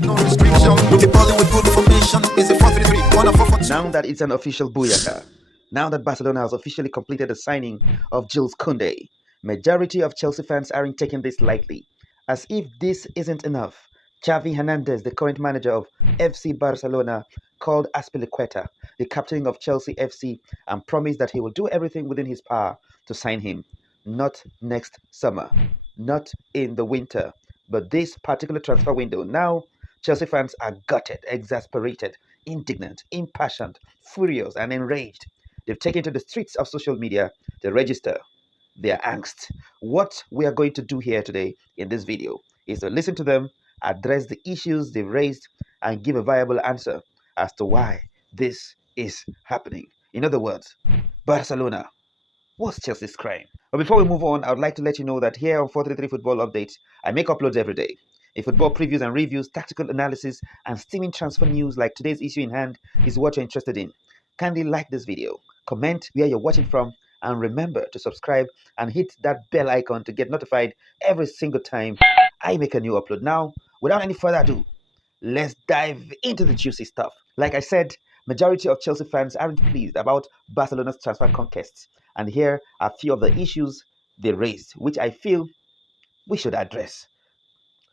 no restriction. We balling with good formation. Is it 4-3-3? 1-4-4-2. Now that it's an official Booyaka, now that Barcelona has officially completed the signing of Juleskounde, majority of Chelsea fans aren't taking this lightly. As if this isn't enough, Xavi Hernandez, the current manager of FC Barcelona, called Azpilicueta, the captain of Chelsea FC, and promised that he will do everything within his power to sign him. Not next summer, not in the winter, but this particular transfer window. Now, Chelsea fans are gutted, exasperated, indignant, impassioned, furious, and enraged. They've taken to the streets of social media to register their angst. What we are going to do here today in this video is to listen to them, address the issues they've raised, and give a viable answer as to why this is happening. In other words, Barcelona, what's Chelsea's crime? But before we move on, I would like to let you know that here on 433 Football Updates, I make uploads every day. If football previews and reviews, tactical analysis, and steaming transfer news like today's issue in hand is what you're interested in, kindly like this video, comment where you're watching from, and remember to subscribe and hit that bell icon to get notified every single time I make a new upload. Now, without any further ado, let's dive into the juicy stuff. Like I said, majority of Chelsea fans aren't pleased about Barcelona's transfer conquests, and here are a few of the issues they raised, which I feel we should address.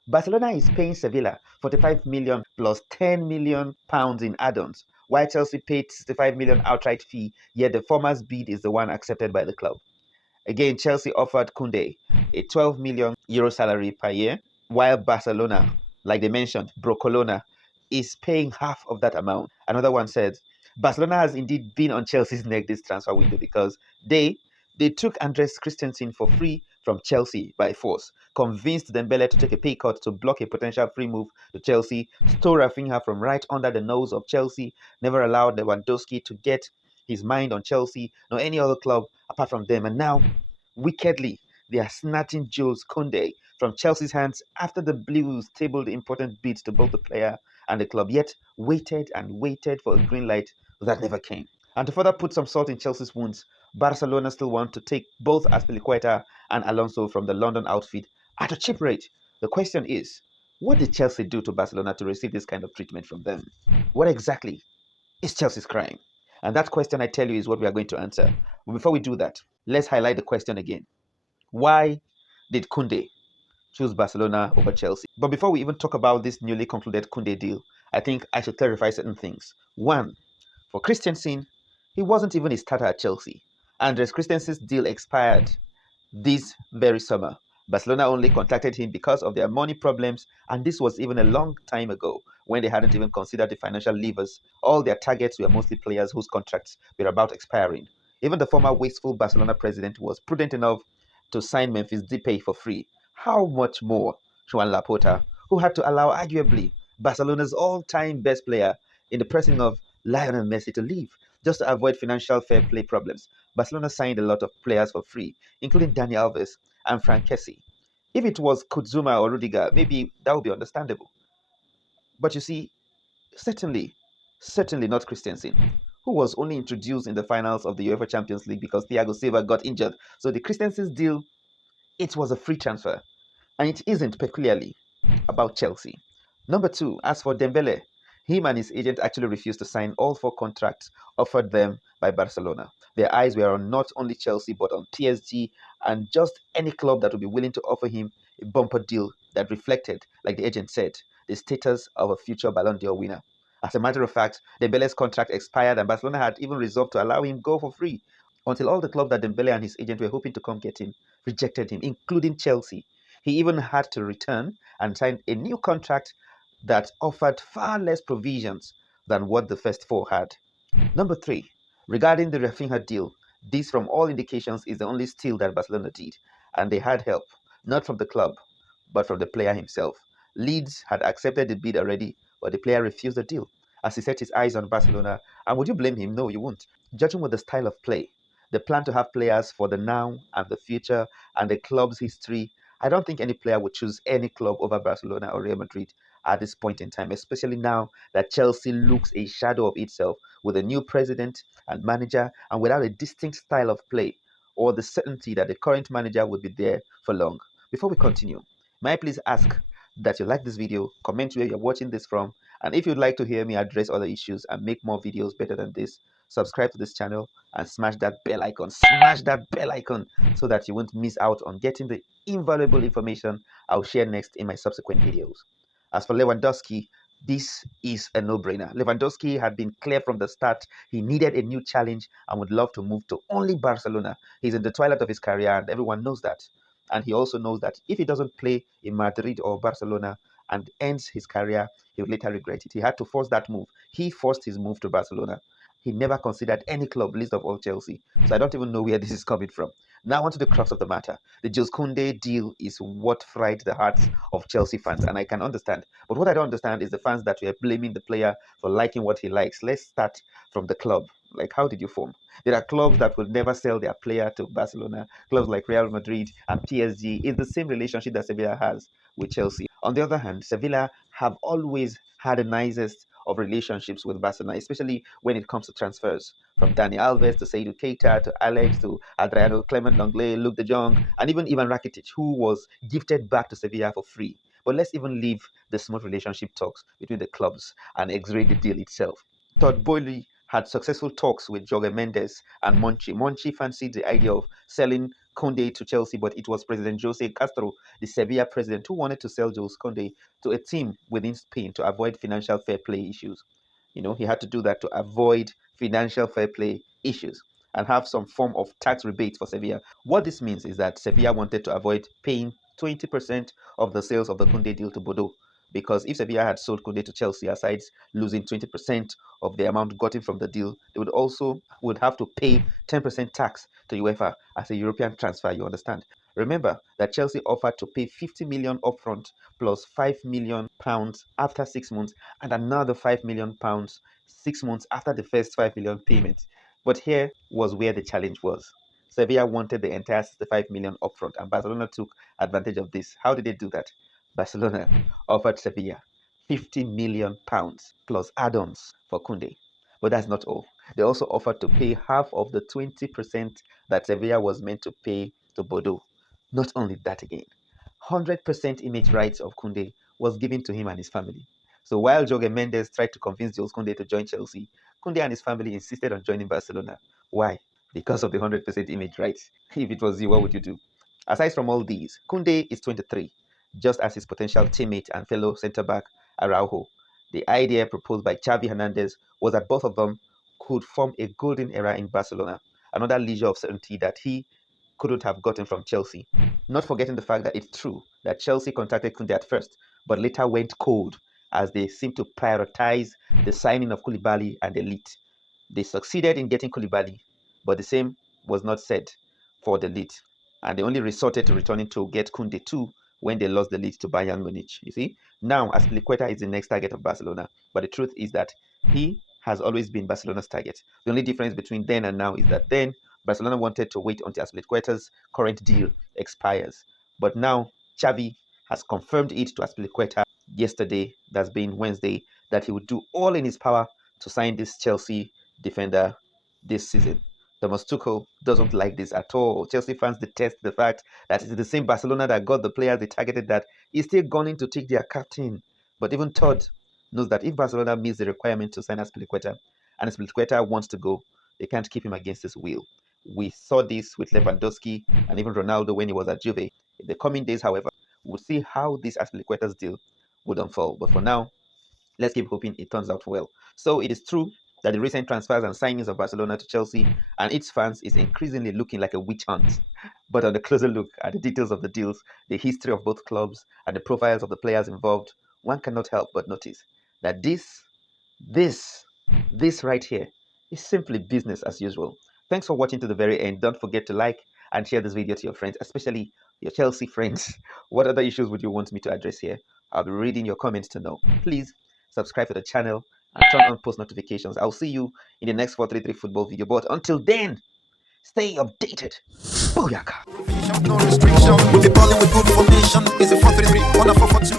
Barcelona is paying Sevilla 45 million plus 10 million pounds in add-ons, while Chelsea paid 65 million outright fee, yet the former's bid is the one accepted by the club. Again, Chelsea offered Kounde a 12 million euro salary per year, while Barcelona, like they mentioned, Barcelona, is paying half of that amount. Another one said, Barcelona has indeed been on Chelsea's neck this transfer window because they took Andres Christensen for free from Chelsea by force, convinced Dembele to take a pay cut to block a potential free move to Chelsea, stole Rafinha from right under the nose of Chelsea, never allowed Lewandowski to get his mind on Chelsea nor any other club apart from them. And now, wickedly, they are snatching Juleskounde from Chelsea's hands after the Blues tabled important bids to both the player and the club, yet waited and waited for a green light that never came. And to further put some salt in Chelsea's wounds, Barcelona still want to take both Azpilicueta and Alonso from the London outfit at a cheap rate. The question is, what did Chelsea do to Barcelona to receive this kind of treatment from them? What exactly is Chelsea's crime? And that question, I tell you, is what we are going to answer. But before we do that, let's highlight the question again. Why did Kounde choose Barcelona over Chelsea? But before we even talk about this newly concluded Kounde deal, I think I should clarify certain things. One, for Christensen, he wasn't even a starter at Chelsea. Andres Christensen's deal expired this very summer. Barcelona only contacted him because of their money problems, and this was even a long time ago when they hadn't even considered the financial levers. All their targets were mostly players whose contracts were about expiring. Even the former wasteful Barcelona president was prudent enough to sign Memphis Depay for free. How much more Joan Laporta, who had to allow arguably Barcelona's all-time best player in the pressing of Lionel Messi to leave just to avoid financial fair play problems. Barcelona signed a lot of players for free, including Dani Alves and Frank Kessie. If it was Kuzuma or Rudiger, maybe that would be understandable. But you see, certainly not Christensen, who was only introduced in the finals of the UEFA Champions League because Thiago Silva got injured. So the Christensen's deal, it was a free transfer, and it isn't peculiarly about Chelsea. Number two, as for Dembele, him and his agent actually refused to sign all 4 contracts offered them by Barcelona. Their eyes were on not only Chelsea but on PSG and just any club that would be willing to offer him a bumper deal that reflected, like the agent said, the status of a future Ballon d'Or winner. As a matter of fact, Dembele's contract expired and Barcelona had even resolved to allow him go for free until all the clubs that Dembele and his agent were hoping to come get him rejected him, including Chelsea. He even had to return and sign a new contract that offered far less provisions than what the first 4 had. Number 3, regarding the Rafinha deal, this from all indications is the only steal that Barcelona did, and they had help, not from the club, but from the player himself. Leeds had accepted the bid already, but the player refused the deal, as he set his eyes on Barcelona, and would you blame him? No, you won't. Judging with the style of play, the plan to have players for the now and the future, and the club's history, I don't think any player would choose any club over Barcelona or Real Madrid at this point in time, especially now that Chelsea looks a shadow of itself with a new president and manager and without a distinct style of play or the certainty that the current manager would be there for long. Before we continue, may I please ask, that you like this video, comment where you're watching this from, and if you'd like to hear me address other issues and make more videos better than this, subscribe to this channel and smash that bell icon. Smash that bell icon so that you won't miss out on getting the invaluable information I'll share next in my subsequent videos. As for Lewandowski, this is a no-brainer. Lewandowski had been clear from the start. He needed a new challenge and would love to move to only Barcelona. He's in the twilight of his career and everyone knows that. And he also knows that if he doesn't play in Madrid or Barcelona and ends his career, he will later regret it. He had to force that move. He forced his move to Barcelona. He never considered any club, least of all Chelsea. So I don't even know where this is coming from. Now on to the crux of the matter. The juleskounde deal is what fried the hearts of Chelsea fans, and I can understand. But what I don't understand is the fans that were blaming the player for liking what he likes. Let's start from the club. Like, how did you form? There are clubs that will never sell their player to Barcelona. Clubs like Real Madrid and PSG. It's the same relationship that Sevilla has with Chelsea. On the other hand, Sevilla have always had the nicest of relationships with Barcelona, especially when it comes to transfers. From Dani Alves to Seydou Keita to Alex to Adriano Clement Longley, Luke de Jong, and even Ivan Rakitic, who was gifted back to Sevilla for free. But let's even leave the smooth relationship talks between the clubs and X-ray the deal itself. Todd Boehly had successful talks with Jorge Mendes and Monchi. Monchi fancied the idea of selling Kounde to Chelsea, but it was President Jose Castro, the Sevilla president, who wanted to sell Juleskounde to a team within Spain to avoid financial fair play issues. You know, he had to do that to avoid financial fair play issues and have some form of tax rebate for Sevilla. What this means is that Sevilla wanted to avoid paying 20% of the sales of the Kounde deal to Bordeaux. Because if Sevilla had sold Kounde to Chelsea, aside losing 20% of the amount gotten from the deal, they would have to pay 10% tax to UEFA as a European transfer, you understand? Remember that Chelsea offered to pay 50 million upfront plus 5 million pounds after 6 months and another 5 million pounds 6 months after the first 5 million payment. But here was where the challenge was. Sevilla wanted the entire 65 million upfront and Barcelona took advantage of this. How did they do that? Barcelona offered Sevilla 50 million pounds plus add-ons for Kounde. But that's not all. They also offered to pay half of the 20% that Sevilla was meant to pay to Bordeaux. Not only that again, 100% image rights of Kounde was given to him and his family. So while Jorge Mendes tried to convince Juleskounde to join Chelsea, Kounde and his family insisted on joining Barcelona. Why? Because of the 100% image rights. If it was you, what would you do? Aside from all these, Kounde is 23, just as his potential teammate and fellow centre-back Araujo. The idea proposed by Xavi Hernandez was that both of them could form a golden era in Barcelona, another leisure of certainty that he couldn't have gotten from Chelsea. Not forgetting the fact that it's true that Chelsea contacted Kounde at first, but later went cold as they seemed to prioritize the signing of Koulibaly and Elite. They succeeded in getting Koulibaly, but the same was not said for the lead. And they only resorted to returning to get Kounde too when they lost the lead to Bayern Munich. You see, now azpilicueta is the next target of Barcelona, but the truth is that he has always been Barcelona's target. The only difference between then and now is that then Barcelona wanted to wait until azpilicueta's current deal expires, but now Xavi has confirmed it to azpilicueta yesterday, that's been Wednesday, that he would do all in his power to sign this Chelsea defender this season. Thomas Tuchel doesn't like this at all. Chelsea fans detest the fact that it's the same Barcelona that got the players they targeted that is still gunning to take their captain. But even Todd knows that if Barcelona meets the requirement to sign azpilicueta and azpilicueta wants to go, they can't keep him against his will. We saw this with Lewandowski and even Ronaldo when he was at Juve. In the coming days, however, we'll see how this azpilicueta's deal would unfold. But for now, let's keep hoping it turns out well. So it is true that the recent transfers and signings of Barcelona to Chelsea and its fans is increasingly looking like a witch hunt. But on a closer look at the details of the deals, the history of both clubs, and the profiles of the players involved, one cannot help but notice that this right here is simply business as usual. Thanks for watching to the very end. Don't forget to like and share this video to your friends, especially your Chelsea friends. What other issues would you want me to address here? I'll be reading your comments to know. Please subscribe to the channel and turn on post notifications. I'll see you in the next 433 football video. But until then, stay updated. Booyaka! No restriction. We be balling with good formation. Is a 4-3-3 on a 4-4-2.